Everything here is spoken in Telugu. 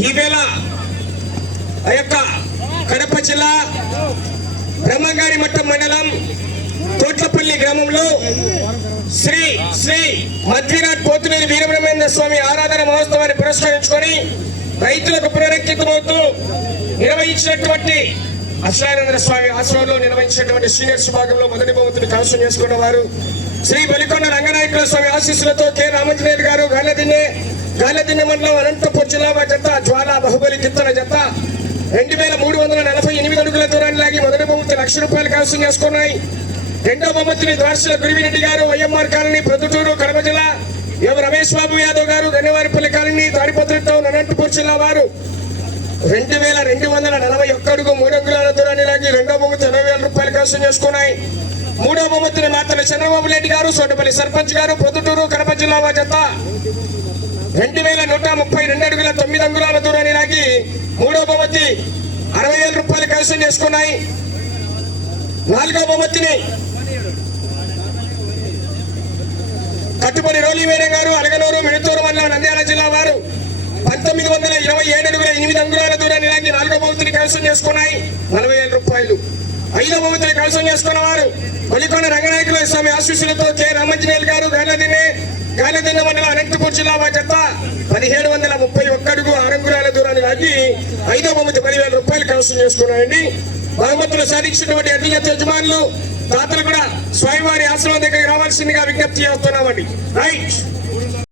ఈవేళ ఆ యొక్క కడప జిల్లా బ్రహ్మంగారి మట్టం మండలం తోట్లపల్లి గ్రామంలో శ్రీ శ్రీ మధ్యనాథ్ పోతునేని వీరబ్రహ్మేంద్ర స్వామి ఆరాధన మహోత్సవాన్ని పురస్కరించుకొని రైతులకు పునరంకితమవుతూ నిర్వహించినటువంటి అశ్వానంద స్వామి ఆశ్రమంలో నిర్వహించినటువంటి సీనియర్స్ విభాగంలో మొదటి బహుమతిని కవసం చేసుకున్న వారు శ్రీ బలికొండ రంగనాయకుల స్వామి ఆశీస్సులతో కె రామంజనేయులు గారు గల్లదిన్నే గాలదిన్నె మండలం అనంతపురం జిల్లా వారి జత జ్వాల బాహుబలి కిత్తన జత. రెండు వేల మూడు వందల నలభై ఎనిమిది అడుగుల దూరాన్ని లాగి మొదటి బహుమతి లక్ష రూపాయలు కవసం చేసుకున్నాయి రెండో బహుమతిని ద్వారశల గురివిరెడ్డి గారు వైఎంఆర్ కాలనీ ప్రొద్దుటూరు కడప జిల్లా. ఎం. రమేష్ బాబు యాదవ్ గారు గన్నవారిపల్లి కాలనీ తాడిపత్రి టౌన్ అనంతపూర్ జిల్లా వారు. రెండు వేల రెండు వందల నలభై ఒక్క అడుగు మూడు అంగుళాల దూరాన్ని లాగి రెండో బహుమతి ఇరవై వేల రూపాయలు కవసం చేసుకున్నాయి మూడవ బహుమతిని మాత్రమే చంద్రబాబు నాయుడు గారు సోటపల్లి సర్పంచ్ గారు ప్రొద్దుటూరు కడప జిల్లా జత రెండు వేల నూట ముప్పై రెండు అడుగుల తొమ్మిది అంగుళాల దూరాన్ని లాగి మూడవ బహుమతి అరవై వేల రూపాయలు కైవసం చేసుకున్నాయి. నాలుగవ బహుమతిని కట్టుబడి రోలి వీరం గారు అలగనూరు మిడుతూరు మండలం నంద్యాల జిల్లా వారు పంతొమ్మిది వందల ఇరవై ఏడు అడుగుల ఎనిమిది అంగుళాల దూరాన్ని లాగి నాలుగో బహుమతిని కైవసం చేసుకున్నాయి. నలభై ఏడు రూపాయలు. ఐదో బహుమతిని కైవసం చేసుకున్న వారు కొలికొండ రంగనాయకుల స్వామి ఆశీస్సులతో కె రామంజనేయులు గారు గానదినే గాలదిన్న మండలం అనంతపూర్ జిల్లా వారి పదిహేడు వందల ముప్పై ఒక్కడుగు ఆరంగురాల దూరాన్ని లాగి ఐదో బహుమతి పదివేల రూపాయలు కైవసం చేసుకున్నారండి. బహుమతులు సాధించినటువంటి అన్ని జత యజమానులు దాతలు కూడా స్వామివారి ఆశ్రమం దగ్గరికి రావాల్సిందిగా విజ్ఞప్తి చేస్తున్నామండి. రైట్.